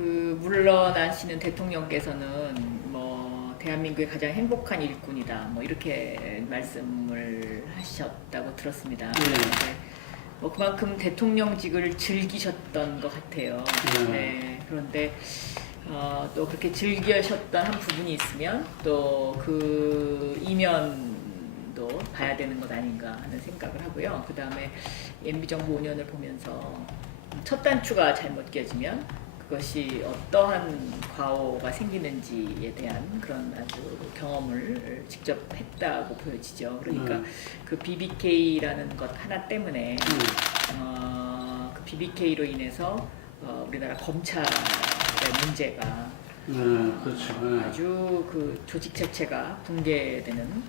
물러나시는 대통령께서는 뭐 대한민국의 가장 행복한 일꾼이다 뭐 이렇게 말씀을 하셨다고 들었습니다. 네. 뭐 그만큼 대통령직을 즐기셨던 것 같아요. 네. 그런데 또 그렇게 즐기셨던 한 부분이 있으면 또 그 이면도 봐야 되는 것 아닌가 하는 생각을 하고요. 그 다음에 MB 정부 5년을 보면서 첫 단추가 잘못 껴지면 그것이 어떠한 과오가 생기는지에 대한 그런 아주 경험을 직접 했다고 보여지죠. 그러니까 그 BBK라는 것 하나 때문에 그 BBK로 인해서 우리나라 검찰의 문제가 그렇죠. 아주 그 조직 자체가 붕괴되는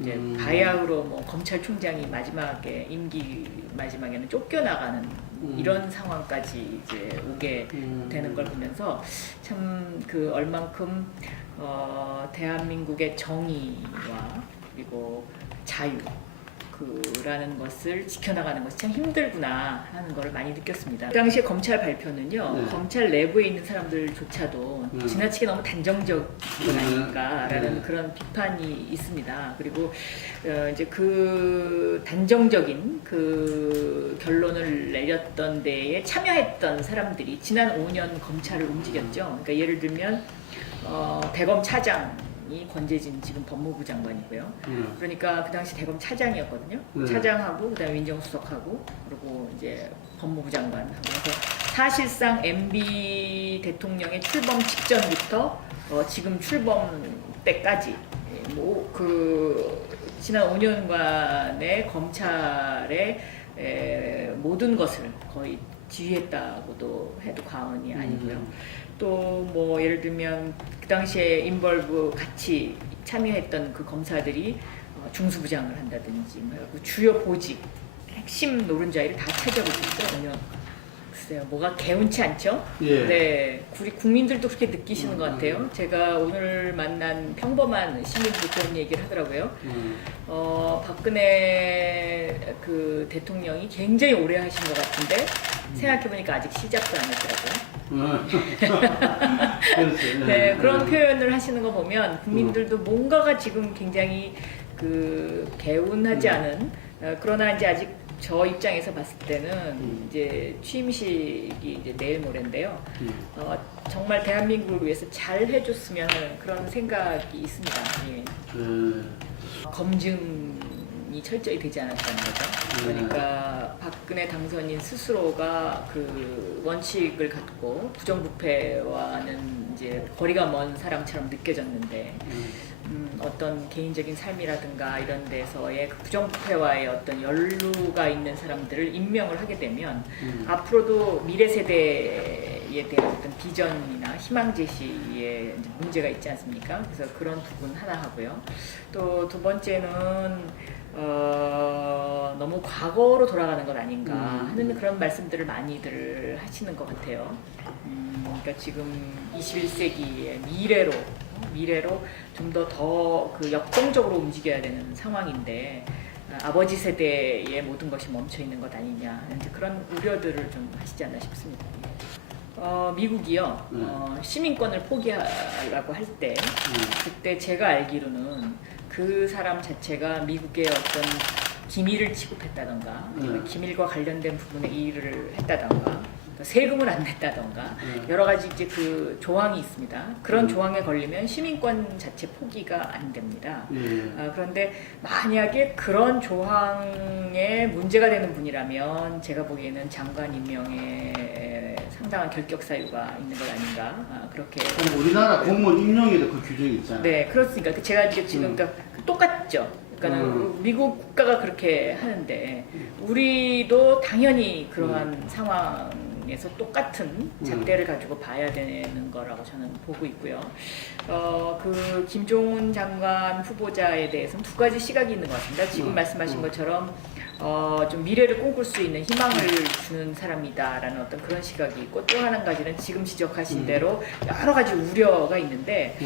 이제 바야흐로 뭐 검찰총장이 마지막에 임기 마지막에는 쫓겨나가는 이런 상황까지 이제 오게 되는 걸 보면서 참 그 얼만큼 대한민국의 정의와 그리고 자유 라는 것을 지켜나가는 것이 참 힘들구나 하는 걸 많이 느꼈습니다. 그 당시에 검찰 발표는요, 검찰 내부에 있는 사람들조차도 지나치게 너무 단정적이 아닌가라는 그런 비판이 있습니다. 그리고 이제 그 단정적인 그 결론을 내렸던 데에 참여했던 사람들이 지난 5년 검찰을 움직였죠. 그러니까 예를 들면 대검 차장 이 권재진 지금 법무부 장관이고요. 그러니까 그 당시 대검 차장이었거든요. 차장하고 그다음에 민정수석하고 그리고 이제 법무부 장관하고 그래서 사실상 MB 대통령의 출범 직전부터 지금 출범 때까지 뭐 그 지난 5년간의 검찰의 모든 것을 거의 지휘했다고도 해도 과언이 아니고요. 또 뭐 예를 들면 그 당시에 인벌브 같이 참여했던 그 검사들이 중수부장을 한다든지 그 주요 보직 핵심 노른자리를 다 차지하고 있었거든요. 글쎄요, 뭐가 개운치 않죠? 예. 네, 우리 국민들도 그렇게 느끼시는 것 같아요. 제가 오늘 만난 평범한 시민도 그런 얘기를 하더라고요. 박근혜 그 대통령이 굉장히 오래 하신 것 같은데 생각해보니까 아직 시작도 안 했더라고요. 네, 그런 표현을 하시는 거 보면 국민들도 뭔가가 지금 굉장히 그 개운하지 않은 그러나 이제 아직 저 입장에서 봤을 때는 이제 취임식이 이제 내일 모레인데요. 정말 대한민국을 위해서 잘 해줬으면 하는 그런 생각이 있습니다. 예. 검증이 철저히 되지 않았다는 거죠. 그러니까 박근혜 당선인 스스로가 그 원칙을 갖고 부정부패와는 이제 거리가 먼 사람처럼 느껴졌는데 어떤 개인적인 삶이라든가 이런 데서의 그 부정부패와의 어떤 연루가 있는 사람들을 임명을 하게 되면 앞으로도 미래 세대에 대한 어떤 비전이나 희망 제시에 문제가 있지 않습니까? 그래서 그런 부분 하나 하고요. 또 두 번째는 너무 과거로 돌아가는 것 아닌가 하는 그런 말씀들을 많이들 하시는 것 같아요. 그러니까 지금 21세기의 미래로 좀 더 그 역동적으로 움직여야 되는 상황인데 아버지 세대의 모든 것이 멈춰 있는 것 아니냐 이제 그런 우려들을 좀 하시지 않나 싶습니다. 미국이요 시민권을 포기하라고 할 때 그때 제가 알기로는 그 사람 자체가 미국의 어떤 기밀을 취급했다던가 아니면 기밀과 관련된 부분에 일을 했다던가 세금을 안 냈다던가 여러 가지 이제 그 조항이 있습니다. 그런 조항에 걸리면 시민권 자체 포기가 안 됩니다. 그런데 만약에 그런 조항에 문제가 되는 분이라면 제가 보기에는 장관 임명에 상당한 결격 사유가 있는 것 아닌가 그렇게. 우리나라 공무원 임명에도 그 규정이 있잖아요. 네, 그렇습니까? 제가 이제 지금 똑같죠. 그러니까 미국 국가가 그렇게 하는데 우리도 당연히 그러한 상황에서 똑같은 잣대를 가지고 봐야 되는 거라고 저는 보고 있고요. 그 김종훈 장관 후보자에 대해서는 두 가지 시각이 있는 것 같습니다. 지금 말씀하신 것처럼 좀 미래를 꿈꿀 수 있는 희망을 주는 사람이다라는 어떤 그런 시각이 있고 또 한 가지는 지금 지적하신 대로 여러 가지 우려가 있는데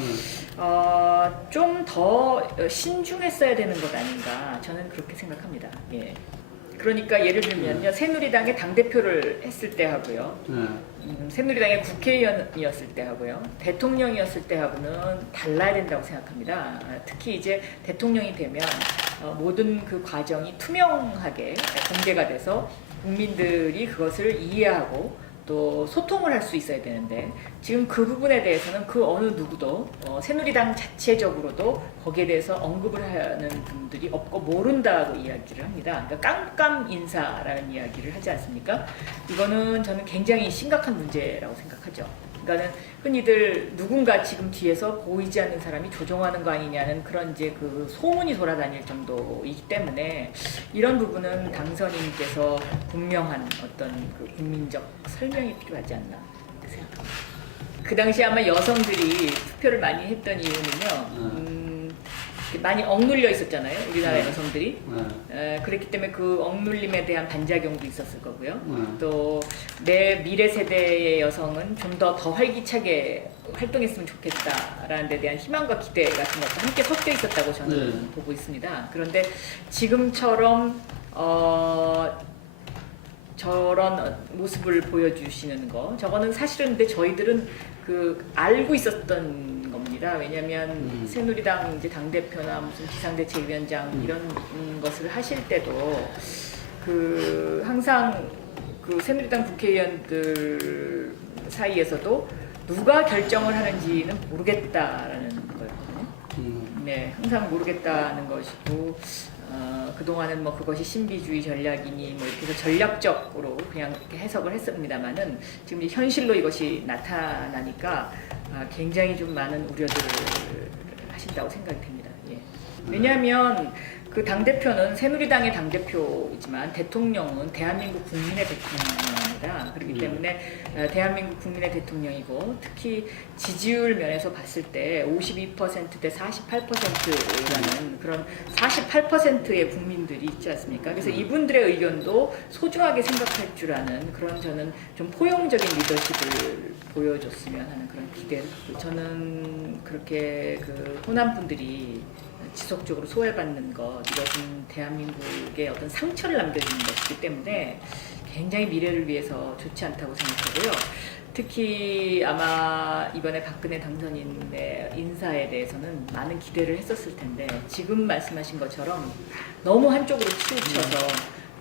좀 더 신중했어야 되는 것 아닌가 저는 그렇게 생각합니다. 예. 그러니까 예를 들면요, 새누리당의 당대표를 했을 때 하고요, 네. 새누리당의 국회의원이었을 때 하고요, 대통령이었을 때 하고는 달라야 된다고 생각합니다. 특히 이제 대통령이 되면 모든 그 과정이 투명하게 공개가 돼서 국민들이 그것을 이해하고 또 소통을 할 수 있어야 되는데, 지금 그 부분에 대해서는 그 어느 누구도 새누리당 자체적으로도 거기에 대해서 언급을 하는 분들이 없고 모른다고 이야기를 합니다. 그러니까 깜깜 인사라는 이야기를 하지 않습니까? 이거는 저는 굉장히 심각한 문제라고 생각하죠. 그러니까는 흔히들 누군가 지금 뒤에서 보이지 않는 사람이 조종하는 거 아니냐는 그런 이제 그 소문이 돌아다닐 정도이기 때문에, 이런 부분은 당선인께서 분명한 어떤 그 국민적 설명이 필요하지 않나 생각합니다. 그 당시 아마 여성들이 투표를 많이 했던 이유는요, 많이 억눌려 있었잖아요, 우리나라 여성들이. 그랬기 때문에 그 억눌림에 대한 반작용도 있었을 거고요. 또 내 미래 세대의 여성은 좀 더 활기차게 활동했으면 좋겠다라는 데 대한 희망과 기대 같은 것도 함께 섞여 있었다고 저는 보고 있습니다. 그런데 지금처럼 저런 모습을 보여주시는 거, 저거는 사실은 근데 저희들은 그 알고 있었던 겁니다. 왜냐하면 새누리당 이제 당대표나 무슨 비상대책위원장 이런 것을 하실 때도 그 항상 그 새누리당 국회의원들 사이에서도 누가 결정을 하는지는 모르겠다라는 거였거든요. 네, 항상 모르겠다는 것이고, 그동안은 뭐 그것이 신비주의 전략이니 뭐 이렇게 해서 전략적으로 그냥 이렇게 해석을 했습니다만은, 지금 이제 현실로 이것이 나타나니까 굉장히 좀 많은 우려들을 하신다고 생각이 됩니다. 예. 왜냐하면 그 당대표는 새누리당의 당대표이지만 대통령은 대한민국 국민의 대통령입니다. 그렇기 때문에 대한민국 국민의 대통령이고, 특히 지지율 면에서 봤을 때 52%대 48%라는 그런 48%의 국민들이 있지 않습니까? 그래서 이분들의 의견도 소중하게 생각할 줄 아는 그런, 저는 좀 포용적인 리더십을 보여줬으면 하는 그런 기대. 저는 그렇게 그 호남 분들이 지속적으로 소외받는 것, 이것은 대한민국의 어떤 상처를 남겨주는 것이기 때문에 굉장히 미래를 위해서 좋지 않다고 생각하고요. 특히 아마 이번에 박근혜 당선인의 인사에 대해서는 많은 기대를 했었을 텐데, 지금 말씀하신 것처럼 너무 한쪽으로 치우쳐서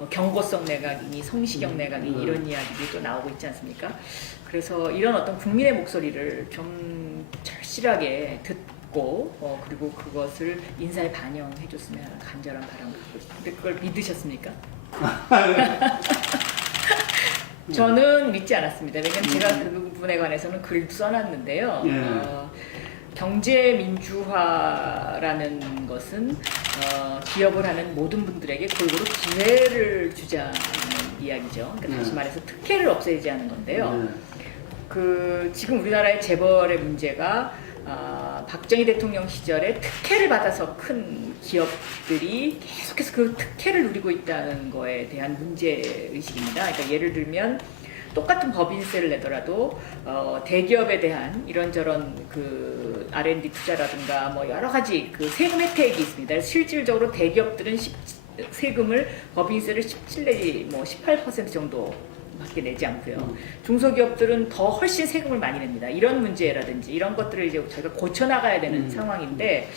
경고성 내각이니 성시경 내각이니 이런 이야기들이 또 나오고 있지 않습니까? 그래서 이런 어떤 국민의 목소리를 좀 절실하게 듣고 그리고 그것을 인사에 반영해줬으면 하는 간절한 바람을 갖고 있습니다. 근데 그걸 믿으셨습니까? 저는 믿지 않았습니다. 왜냐하면 제가 그 부분에 관해서는 글도 써놨는데요. 경제 민주화라는 것은 기업을 하는 모든 분들에게 골고루 기회를 주자는 이야기죠. 그러니까 다시 말해서 특혜를 없애지 하는 건데요. 그 지금 우리나라의 재벌의 문제가 박정희 대통령 시절에 특혜를 받아서 큰 기업들이 계속해서 그 특혜를 누리고 있다는 거에 대한 문제의식입니다. 그러니까 예를 들면 똑같은 법인세를 내더라도 대기업에 대한 이런저런 그 R&D 투자라든가 뭐 여러 가지 그 세금 혜택이 있습니다. 실질적으로 대기업들은 세금을 법인세를 17 내지 뭐 18% 정도 밖에 내지 않고요. 중소기업들은 더 훨씬 세금을 많이 냅니다. 이런 문제라든지 이런 것들을 이제 저희가 고쳐나가야 되는 상황인데,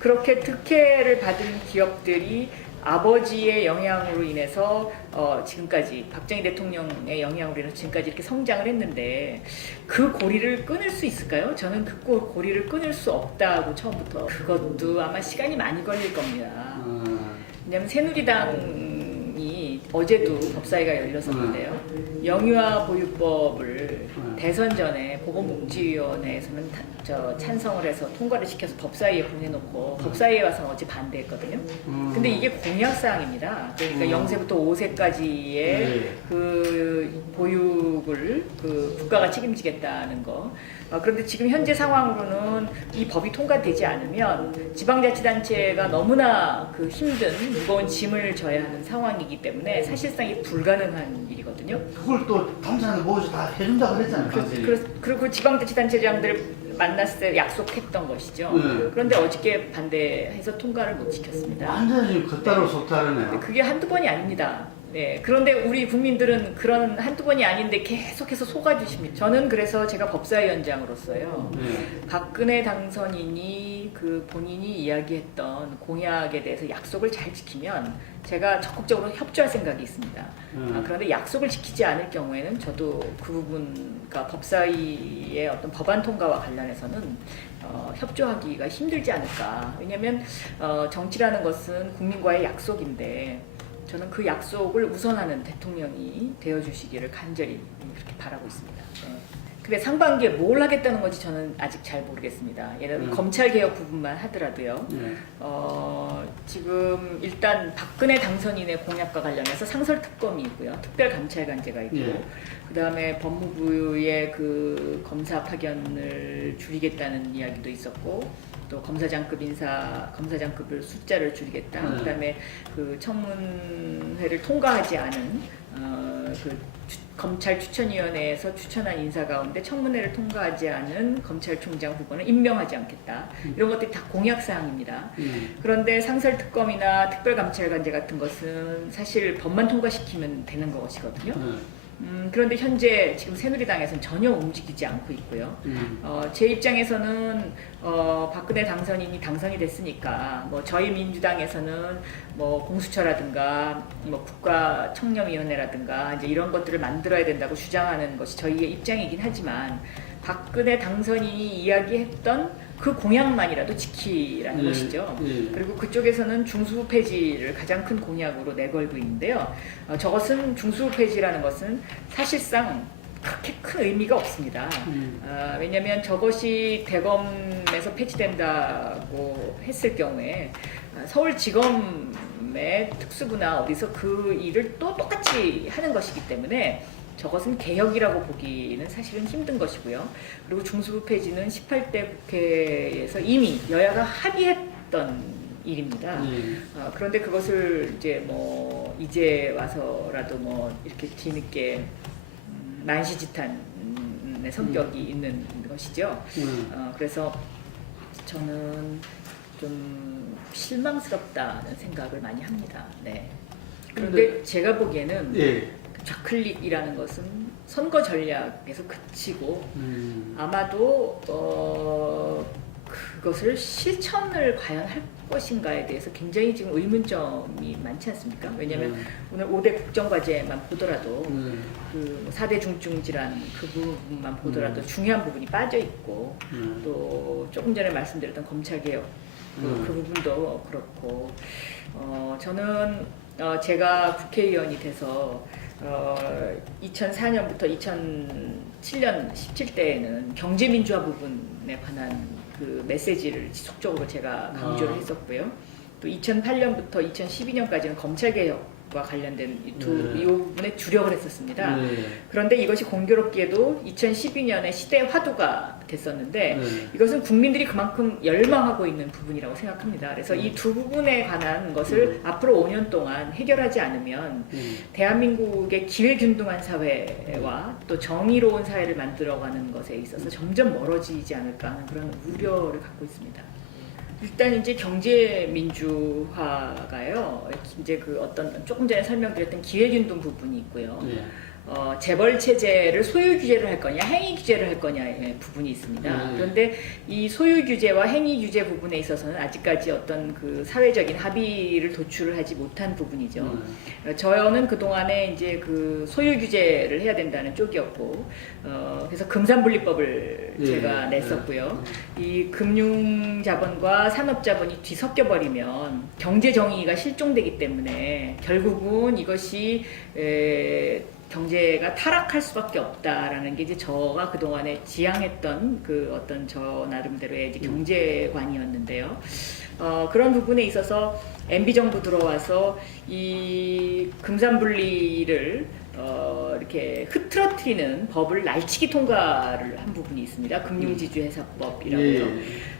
그렇게 특혜를 받은 기업들이 아버지의 영향으로 인해서 지금까지 박정희 대통령의 영향으로 인해서 지금까지 이렇게 성장을 했는데, 그 고리를 끊을 수 있을까요? 저는 그 고리를 끊을 수 없다고 처음부터. 그것도 아마 시간이 많이 걸릴 겁니다. 왜냐하면 새누리당이 어제도 법사위가 열렸었는데요. 영유아 보육법을 대선 전에 보건복지위원회에서는 찬성을 해서 통과를 시켜서 법사위에 보내놓고 법사위에 와서는 어제 반대했거든요. 근데 이게 공약사항입니다. 그러니까 0세부터 5세까지의 그 보육을 그 국가가 책임지겠다는 거. 그런데 지금 현재 상황으로는 이 법이 통과되지 않으면 지방자치단체가 너무나 그 힘든 무거운 짐을 져야 하는 상황이기 때문에 사실상 이게 불가능한 일이거든요. 그걸 또 당사자들 모여서 다 해준다고 그랬잖아요. 그리고 지방자치단체장들 만났을 때 약속했던 것이죠. 그런데 어저께 반대해서 통과를 못 시켰습니다. 완전히 겉다로 속다르네요. 그게 한두 번이 아닙니다. 네, 그런데 우리 국민들은 그런 한두 번이 아닌데 계속해서 속아주십니다. 저는 그래서 제가 법사위원장으로서요. 박근혜 당선인이 그 본인이 이야기했던 공약에 대해서 약속을 잘 지키면 제가 적극적으로 협조할 생각이 있습니다. 그런데 약속을 지키지 않을 경우에는 저도 그 부분, 그러니까 법사위의 어떤 법안 통과와 관련해서는 협조하기가 힘들지 않을까. 왜냐하면 정치라는 것은 국민과의 약속인데 저는 그 약속을 우선하는 대통령이 되어주시기를 간절히 그렇게 바라고 있습니다. 네. 근데 상반기에 뭘 하겠다는 건지 저는 아직 잘 모르겠습니다. 예를 들어 검찰 개혁 부분만 하더라도요. 지금 일단 박근혜 당선인의 공약과 관련해서 상설 특검이 있고요, 특별 감찰관제가 있고, 그 다음에 법무부의 그 검사 파견을 줄이겠다는 이야기도 있었고, 또 검사장급을 숫자를 줄이겠다. 그 다음에 그 청문회를 통과하지 않은 검찰 추천위원회에서 추천한 인사 가운데 청문회를 통과하지 않은 검찰총장 후보는 임명하지 않겠다. 이런 것들이 다 공약 사항입니다. 그런데 상설특검이나 특별감찰관제 같은 것은 사실 법만 통과시키면 되는 것이거든요. 그런데 현재 지금 새누리당에서는 전혀 움직이지 않고 있고요. 제 입장에서는 박근혜 당선인이 당선이 됐으니까 뭐 저희 민주당에서는 뭐 공수처라든가 뭐 국가청렴위원회라든가 이제 이런 것들을 만들어야 된다고 주장하는 것이 저희의 입장이긴 하지만 박근혜 당선인이 이야기했던 그 공약만이라도 지키라는 것이죠. 그리고 그쪽에서는 중수부 폐지를 가장 큰 공약으로 내걸고 있는데요. 저것은 중수부 폐지라는 것은 사실상 그렇게 큰 의미가 없습니다. 왜냐하면 저것이 대검에서 폐지된다고 했을 경우에 서울지검의 특수부나 어디서 그 일을 또 똑같이 하는 것이기 때문에 저것은 개혁이라고 보기는 사실은 힘든 것이고요. 그리고 중수부 폐지는 18대 국회에서 이미 여야가 합의했던 일입니다. 그런데 그것을 이제 뭐 이제 와서라도 뭐 이렇게 뒤늦게 만시지탄의 성격이 있는 것이죠. 그래서 저는 좀 실망스럽다는 생각을 많이 합니다. 네. 그런데 제가 보기에는 좌클릭이라는 것은 선거 전략에서 그치고 아마도 그것을 실천을 과연 할 것인가에 대해서 굉장히 지금 의문점이 많지 않습니까? 왜냐하면 오늘 5대 국정과제만 보더라도 그 4대 중증질환 그 부분만 보더라도 중요한 부분이 빠져 있고 또 조금 전에 말씀드렸던 검찰개혁 그 부분도 그렇고 저는 제가 국회의원이 돼서 2004년부터 2007년 17대에는 경제민주화 부분에 관한 그 메시지를 지속적으로 제가 강조를 했었고요. 또 2008년부터 2012년까지는 검찰개혁과 관련된 이 부분에 주력을 했었습니다. 그런데 이것이 공교롭게도 2012년에 시대의 화두가 됐었는데 이것은 국민들이 그만큼 열망하고 있는 부분이라고 생각합니다. 그래서 이 두 부분에 관한 것을 앞으로 5년 동안 해결하지 않으면 대한민국의 기회균등한 사회와 또 정의로운 사회를 만들어가는 것에 있어서 점점 멀어지지 않을까 하는 그런 우려를 갖고 있습니다. 일단 이제 경제 민주화가요. 이제 그 어떤 조금 전에 설명드렸던 기회균등 부분이 있고요. 재벌 체제를 소유 규제를 할 거냐, 행위 규제를 할 거냐의 부분이 있습니다. 그런데 이 소유 규제와 행위 규제 부분에 있어서는 아직까지 어떤 그 사회적인 합의를 도출을 하지 못한 부분이죠. 저는 그 동안에 이제 그 소유 규제를 해야 된다는 쪽이었고, 그래서 금산분리법을 제가 냈었고요. 이 금융자본과 산업자본이 뒤섞여 버리면 경제 정의가 실종되기 때문에 결국은 이것이 경제가 타락할 수밖에 없다라는 게 이제 저가 그 동안에 지향했던 그 어떤 저 나름대로의 이제 경제관이었는데요. 그런 부분에 있어서 MB 정부 들어와서 이 금산분리를 이렇게 흐트러뜨리는 법을 날치기 통과를 한 부분이 있습니다. 금융지주회사법이라고요.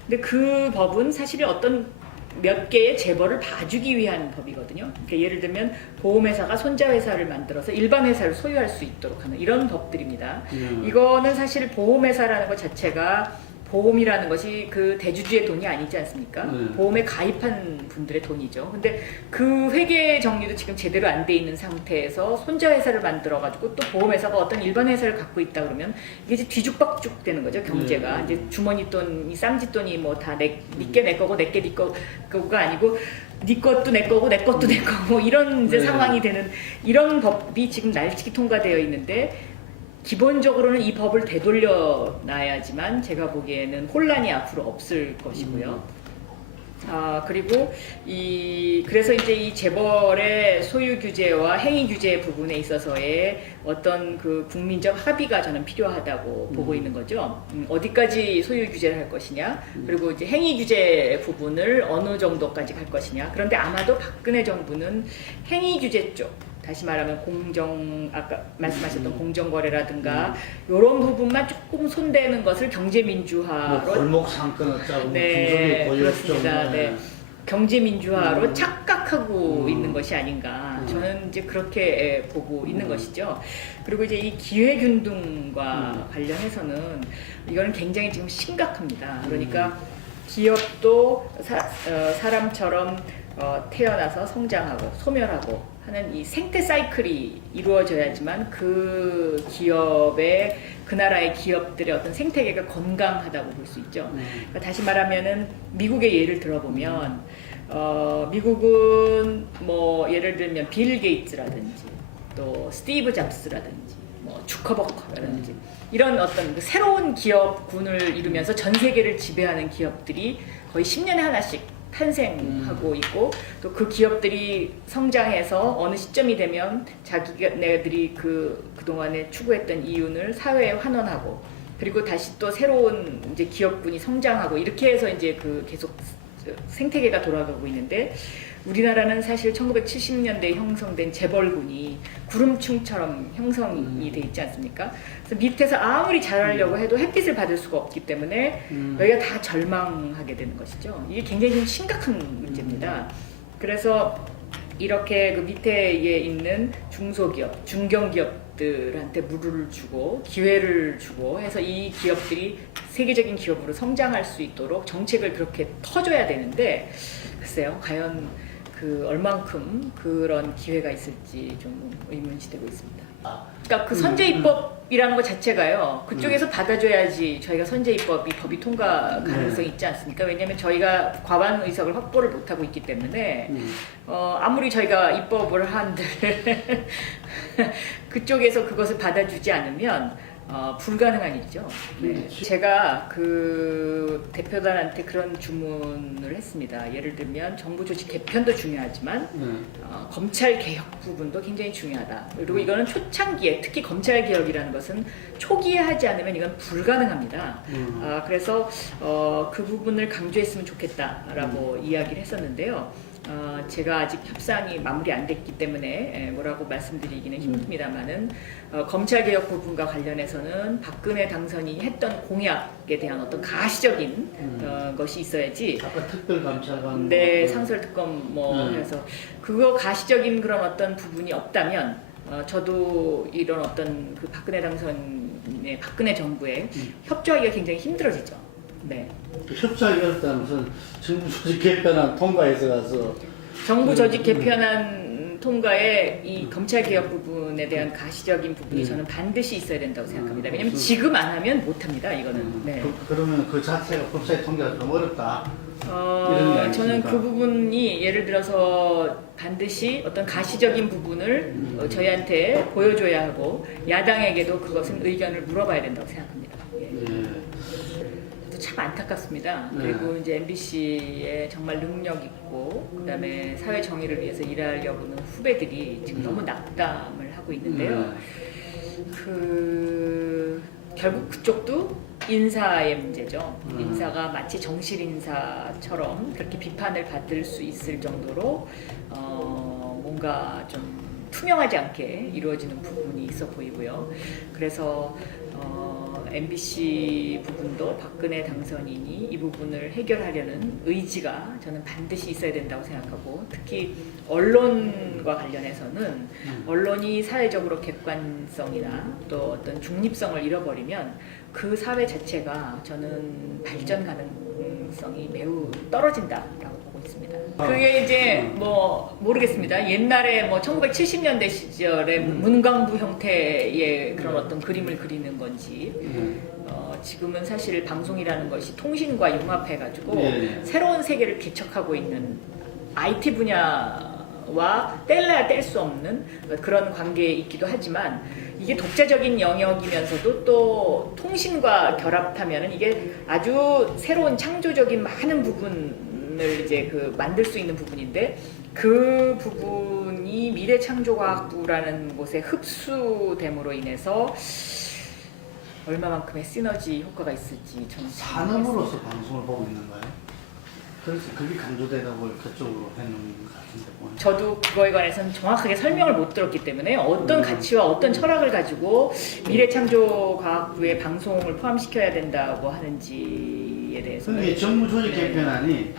근데 그 법은 사실 어떤 몇 개의 재벌을 봐주기 위한 법이거든요. 그러니까 예를 들면 보험회사가 손자회사를 만들어서 일반 회사를 소유할 수 있도록 하는 이런 법들입니다. 이거는 사실 보험회사라는 것 자체가 보험이라는 것이 그 대주주의 돈이 아니지 않습니까? 보험에 가입한 분들의 돈이죠. 근데 그 회계 정리도 지금 제대로 안 돼 있는 상태에서 손자 회사를 만들어 가지고 또 보험회사가 어떤 일반 회사를 갖고 있다 그러면 이게 이제 뒤죽박죽 되는 거죠, 경제가. 이제 주머니 돈이 쌈짓 돈이 뭐 다 니께 내 거고 내게 네 거가 아니고 네 것도 내 거고 내 것도 내 거고 뭐 이런 이제 상황이 되는 이런 법이 지금 날치기 통과되어 있는데 기본적으로는 이 법을 되돌려 놔야지만 제가 보기에는 혼란이 앞으로 없을 것이고요. 그리고 그래서 이제 이 재벌의 소유 규제와 행위 규제 부분에 있어서의 어떤 그 국민적 합의가 저는 필요하다고 보고 있는 거죠. 어디까지 소유 규제를 할 것이냐, 그리고 이제 행위 규제 부분을 어느 정도까지 갈 것이냐. 그런데 아마도 박근혜 정부는 행위 규제 쪽, 다시 말하면 아까 말씀하셨던 공정거래라든가 이런 부분만 조금 손대는 것을 경제민주화로 뭐 골목 상권을 짜고 네, 그렇습니다. 네. 경제민주화로 착각하고 음. 있는 것이 아닌가. 저는 이제 그렇게 보고 있는 것이죠. 그리고 이제 이 기회균등과 관련해서는 이거는 굉장히 지금 심각합니다. 그러니까 기업도 사람처럼 태어나서 성장하고 소멸하고 하는 이 생태 사이클이 이루어져야지만 그 기업의 그 나라의 기업들의 어떤 생태계가 건강하다고 볼 수 있죠. 그러니까 다시 말하면은 미국의 예를 들어보면 미국은 뭐 예를 들면 빌 게이츠라든지 또 스티브 잡스라든지 뭐 주커버커라든지 이런 어떤 그 새로운 기업군을 이루면서 전 세계를 지배하는 기업들이 거의 10년에 하나씩 탄생하고 있고 또 그 기업들이 성장해서 어느 시점이 되면 자기네들이 그동안에 추구했던 이윤을 사회에 환원하고 그리고 다시 또 새로운 이제 기업군이 성장하고 이렇게 해서 이제 그 계속 생태계가 돌아가고 있는데 우리나라는 사실 1970년대에 형성된 재벌군이 구름충처럼 형성이 돼 있지 않습니까? 그래서 밑에서 아무리 잘하려고 해도 햇빛을 받을 수가 없기 때문에 여기가 다 절망하게 되는 것이죠. 이게 굉장히 좀 심각한 문제입니다. 그래서 이렇게 그 밑에 있는 중소기업, 중견기업들한테 물을 주고 기회를 주고 해서 이 기업들이 세계적인 기업으로 성장할 수 있도록 정책을 그렇게 터줘야 되는데 글쎄요, 과연 얼만큼 그런 기회가 있을지 좀 의문시되고 있습니다. 그러니까 그 선제입법이라는 것 자체가요. 그쪽에서 받아줘야지 저희가 법이 통과 가능성이 있지 않습니까? 왜냐하면 저희가 과반 의석을 확보를 못하고 있기 때문에 아무리 저희가 입법을 한들 그쪽에서 그것을 받아주지 않으면 불가능한 일이죠. 네. 제가 그 대표단한테 그런 주문을 했습니다. 예를 들면 정부 조직 개편도 중요하지만 검찰 개혁 부분도 굉장히 중요하다. 그리고 이거는 초창기에 특히 검찰 개혁이라는 것은 초기에 하지 않으면 이건 불가능합니다. 그래서 그 부분을 강조했으면 좋겠다라고 이야기를 했었는데요. 제가 아직 협상이 마무리 안 됐기 때문에 뭐라고 말씀드리기는 힘듭니다만은 검찰개혁 부분과 관련해서는 박근혜 당선인이 했던 공약에 대한 어떤 가시적인 것이 있어야지. 아까 특별감찰관. 네, 상설특검 해서 그거 가시적인 그런 어떤 부분이 없다면 저도 이런 어떤 그 박근혜 정부의 협조하기가 굉장히 힘들어지죠. 네. 협조하기 어렵다는 것은 정부 조직 개편안 통과해서 가서 정부 조직 개편안 통과에 이 검찰 개혁 부분에 대한 가시적인 부분이 저는 반드시 있어야 된다고 생각합니다. 왜냐하면 지금 안 하면 못 합니다. 이거는. 네. 그러면 그 자체가 법사위 통과가 좀 어렵다. 이런 저는 그 부분이 예를 들어서 반드시 어떤 가시적인 부분을 저희한테 보여줘야 하고 야당에게도 그것은 의견을 물어봐야 된다고 생각합니다. 예. 참 안타깝습니다. 그리고 이제 MBC에 정말 능력 있고 그다음에 사회 정의를 위해서 일하려고 하는 후배들이 지금 너무 낙담을 하고 있는데요. 결국 그쪽도 인사의 문제죠. 인사가 마치 정실 인사처럼 그렇게 비판을 받을 수 있을 정도로 뭔가 좀 투명하지 않게 이루어지는 부분이 있어 보이고요. 그래서 MBC 부분도 박근혜 당선인이 이 부분을 해결하려는 의지가 저는 반드시 있어야 된다고 생각하고, 특히 언론과 관련해서는 언론이 사회적으로 객관성이나 또 어떤 중립성을 잃어버리면 그 사회 자체가 저는 발전 가능성이 매우 떨어진다라고 보고 있습니다. 그게 이제 뭐 모르겠습니다. 옛날에 뭐 1970년대 시절에 문광부 형태의 그런 어떤 그림을 그리는 건지, 지금은 사실 방송이라는 것이 통신과 융합해가지고 새로운 세계를 개척하고 있는 IT 분야와 뗄래야 뗄 수 없는 그런 관계에 있기도 하지만, 이게 독자적인 영역이면서도 또 통신과 결합하면은 이게 아주 새로운 창조적인 많은 부분을 이제 그 만들 수 있는 부분인데, 그 부분이 미래창조과학부라는 곳에 흡수됨으로 인해서 얼마만큼의 시너지 효과가 있을지 저는 잘 모르겠습니다. 산업으로서 방송을 보고 있는가요? 그래서 그게 강조되다고 그쪽으로 해놓은 것 같은데 보니까. 저도 그거에 관해서는 정확하게 설명을 못 들었기 때문에 어떤 가치와 어떤 철학을 가지고 미래창조과학부에 방송을 포함시켜야 된다고 하는지에 대해서는 그게 정무조직 네. 개편안이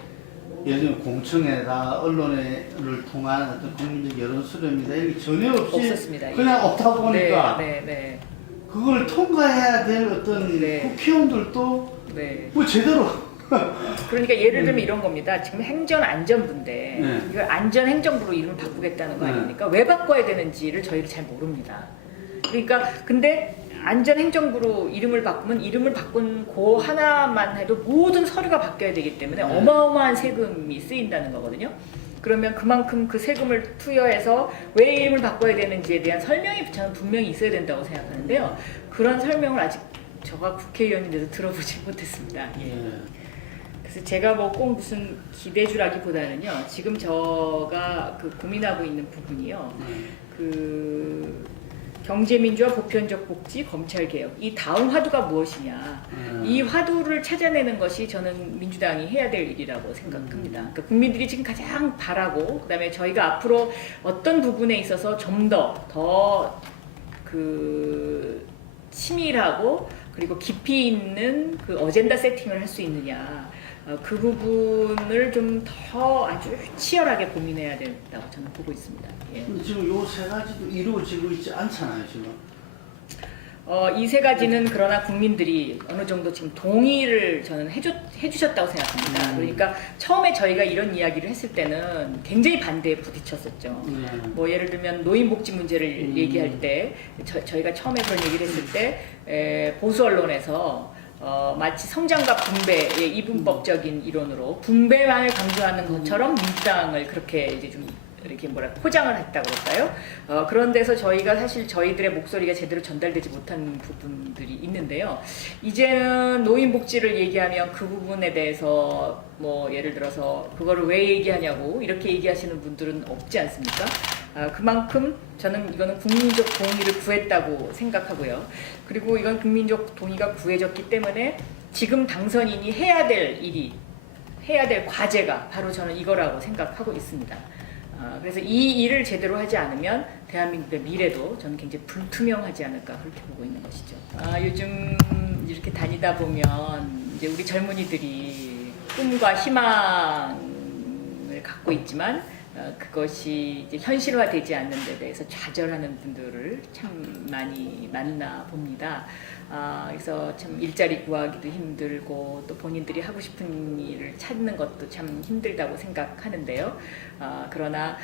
예전 공청회나 언론을 통한 어떤 국민적 여론 수렴이다 이게 전혀 없이 없었습니다. 그냥 없다 보니까 네. 그걸 통과해야 될 어떤 네. 국회의원들도 네. 뭐 제대로 그러니까 예를 들면 이런 겁니다. 지금 행정안전부인데 네. 이걸 안전행정부로 이름을 바꾸겠다는 거 네. 아닙니까? 왜 바꿔야 되는지를 저희도 잘 모릅니다. 그러니까 근데 안전행정부로 이름을 바꾸면 이름을 바꾼 그 하나만 해도 모든 서류가 바뀌어야 되기 때문에 네. 어마어마한 세금이 쓰인다는 거거든요. 그러면 그만큼 그 세금을 투여해서 왜 이름을 바꿔야 되는지에 대한 설명이 저는 분명히 있어야 된다고 생각하는데요. 그런 설명을 아직 저가 국회의원인데도 들어보지 못했습니다. 예. 네. 그래서 제가 뭐 꼭 무슨 기대주라기보다는요, 지금 저가 그 고민하고 있는 부분이요, 그 경제민주화, 보편적 복지, 검찰개혁, 이 다음 화두가 무엇이냐, 이 화두를 찾아내는 것이 저는 민주당이 해야 될 일이라고 생각합니다. 그러니까 국민들이 지금 가장 바라고, 그다음에 저희가 앞으로 어떤 부분에 있어서 좀 더 그 치밀하고 그리고 깊이 있는 그 어젠다 세팅을 할 수 있느냐, 그 부분을 좀 더 아주 치열하게 고민해야 된다고 저는 보고 있습니다. 예. 근데 지금 요 세 가지도 이루어지고 있지 않잖아요 지금. 이 세 가지는 그러나 국민들이 어느 정도 지금 동의를 저는 해주셨다고 생각합니다. 그러니까 처음에 저희가 이런 이야기를 했을 때는 굉장히 반대에 부딪혔었죠. 뭐 예를 들면 노인복지 문제를 얘기할 때 저희가 처음에 그런 얘기를 했을 때 보수 언론에서 마치 성장과 분배의 이분법적인 이론으로 분배만을 강조하는 것처럼 민주당을 그렇게 이제 좀 이렇게 포장을 했다 그럴까요? 그런 데서 저희가 사실 저희들의 목소리가 제대로 전달되지 못한 부분들이 있는데요. 이제는 노인복지를 얘기하면 그 부분에 대해서 뭐 예를 들어서 그거를 왜 얘기하냐고 이렇게 얘기하시는 분들은 없지 않습니까? 그만큼 저는 이거는 국민적 동의를 구했다고 생각하고요. 그리고 이건 국민적 동의가 구해졌기 때문에 지금 당선인이 해야 될 과제가 바로 저는 이거라고 생각하고 있습니다. 그래서 이 일을 제대로 하지 않으면 대한민국의 미래도 저는 굉장히 불투명하지 않을까 그렇게 보고 있는 것이죠. 요즘 이렇게 다니다 보면 이제 우리 젊은이들이 꿈과 희망을 갖고 있지만 그것이 이제 현실화되지 않는 데 대해서 좌절하는 분들을 참 많이 만나 봅니다. 그래서 참 일자리 구하기도 힘들고 또 본인들이 하고 싶은 일을 찾는 것도 참 힘들다고 생각하는데요. 그러나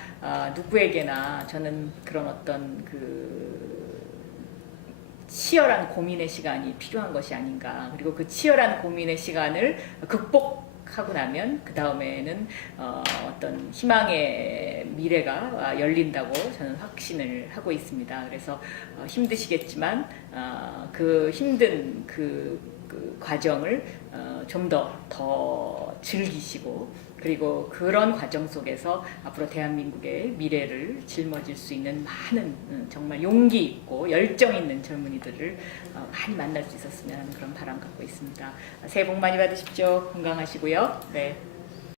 누구에게나 저는 그런 어떤 그 치열한 고민의 시간이 필요한 것이 아닌가. 그리고 그 치열한 고민의 시간을 극복하고 나면 그 다음에는 어떤 희망의 미래가 열린다고 저는 확신을 하고 있습니다. 그래서 힘드시겠지만 그 힘든 그 과정을 좀 더 즐기시고 그리고 그런 과정 속에서 앞으로 대한민국의 미래를 짊어질 수 있는 많은 정말 용기 있고 열정 있는 젊은이들을 많이 만날 수 있었으면 하는 그런 바람 갖고 있습니다. 새해 복 많이 받으십시오. 건강하시고요. 네.